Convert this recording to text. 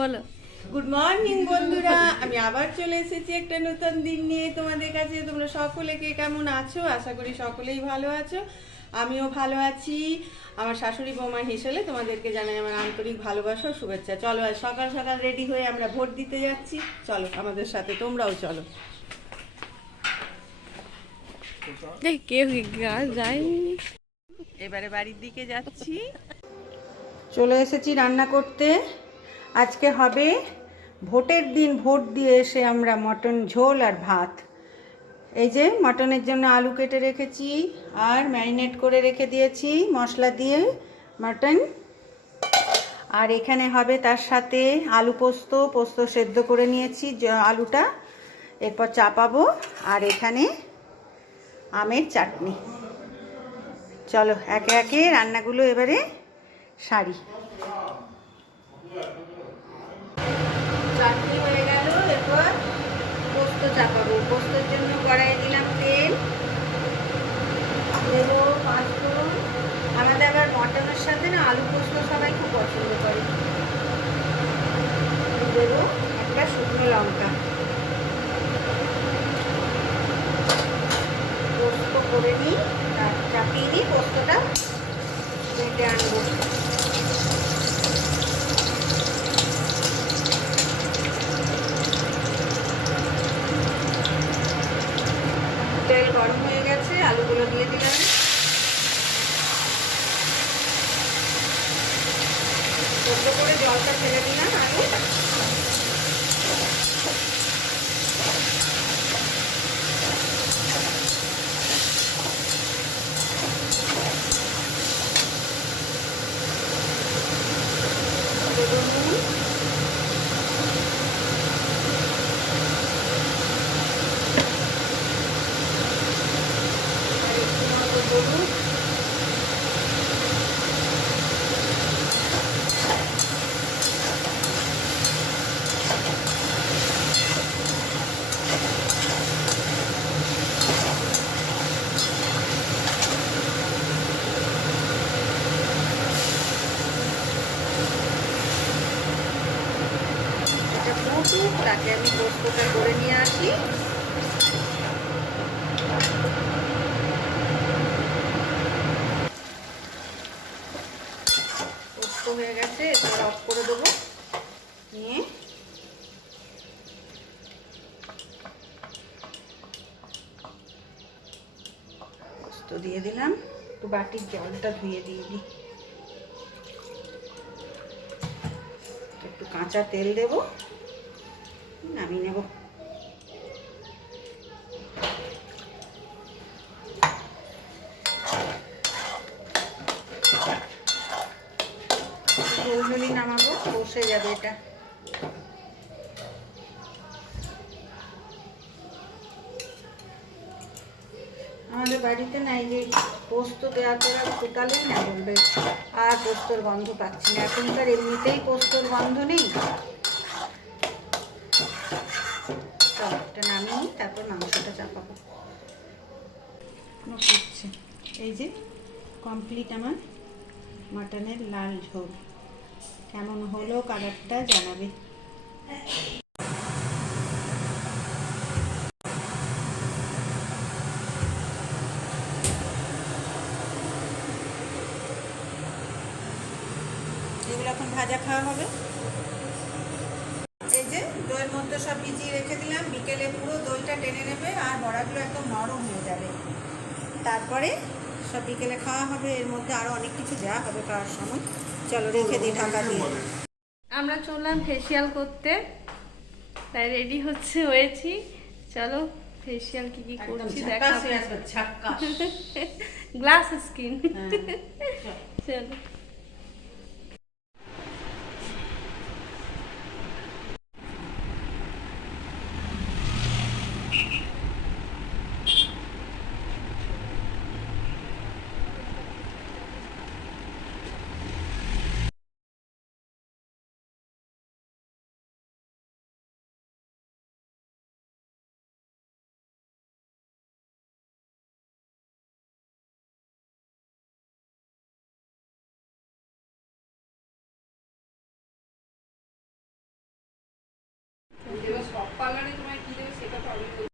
বলো। Good morning বন্ধুরা। আমি আবার চলে এসেছি একটা নতুন দিন নিয়ে তোমাদের কাছে। তোমরা সকলে কে কেমন আছো? আশা করি সকলেই ভালো আছো। আমিও ভালো আছি। আমার শাশুড়ি বৌমা হিসেবে তোমাদেরকে জানাই আমার আন্তরিক ভালোবাসা শুভেচ্ছা। চলো আজ সকাল সকাল রেডি হয়ে আমরা ভোট দিতে যাচ্ছি। চলো আমাদের সাথে তোমরাও চলো। কেউ যায়নি? এবারে বাড়ির দিকে যাচ্ছি। চলে এসেছি রান্না করতে। আজকে হবে ভোটের দিন, ভোট দিয়ে এসে আমরা মটন ঝোল আর ভাত। এই যে মটনের জন্য আলু কেটে রেখেছি আর ম্যারিনেট করে রেখে দিয়েছি, মশলা দিয়ে মটন। আর এখানে হবে তার সাথে আলু পোস্ত পোস্ত সেদ্ধ করে নিয়েছি আলুটা। এরপর চাপাবো আর এখানে আমের চাটনি। চলো একে একে রান্নাগুলো এবারে সারি চাটনি হয়ে গেল এরপর পোস্ত চাপাবো পোস্তর জন্য কড়াইয়ে দিলাম তেল দেবো পাঁচফোড়ন আমাদের আবার মটনের সাথে না আলু পোস্ত সবাই খুব পছন্দ করে। দেবো একটা শুকনো লঙ্কা। পোস্ত করে নিই চাপিয়ে নিই, পোস্তটা বেটে আনব তেল গরম হয়ে গেছে আলুগুলো দিয়ে দিলাম। করে জলটা ফেলে দিলাম আলু দেবো নুন আর একটু মতো হলুদ এটা তাকে আমি পোস্তটা করে নিয়ে আসি। পোস্ত হয়ে গেছে, এবার অফ করে দেবো। নিয়ে। দিয়ে দিলাম। একটু বাটির জলটা ধুয়ে দিয়ে দিই। একটু কাঁচা তেল দেব। নামিয়ে নেব। ঝোলঝুলি নামাবো, বসে যাবে এটা। আমাদের বাড়িতে না এই যে পোস্ত দেওয়ার পর আর ফুটালেই না বলবে, আর পোস্তর গন্ধ পাচ্ছি না। এখনকার এমনিতেই পোস্তর গন্ধ নেই চল এটা নামিয়ে তারপর মাংসটা চাপাবো। এই যে কমপ্লিট আমার মাটনের লাল ঝোল। কেমন হলো কালারটা জানাবে। এগুলো এখন ভাজা খাওয়া হবে। দইয়ের সব ভিজিয়ে রেখে দিলাম। বিকেলে পুরো দইটা টেনে নেবে আর বড়াগুলো একদম নরম হয়ে যাবে। তারপরে সব বিকেলে খাওয়া হবে। এর মধ্যে আরও অনেক কিছু দেওয়া হবে খাওয়ার সময়। চলো রেখে দিই ঢাকা দিয়ে। আমরা চললাম ফেসিয়াল করতে। তাই রেডি হচ্ছে হয়েছি। চলো ফেসিয়াল কি কি করছি দেখা হয়ে আসবে, কলারে তোমায় কী দেবে সেটা তো আমি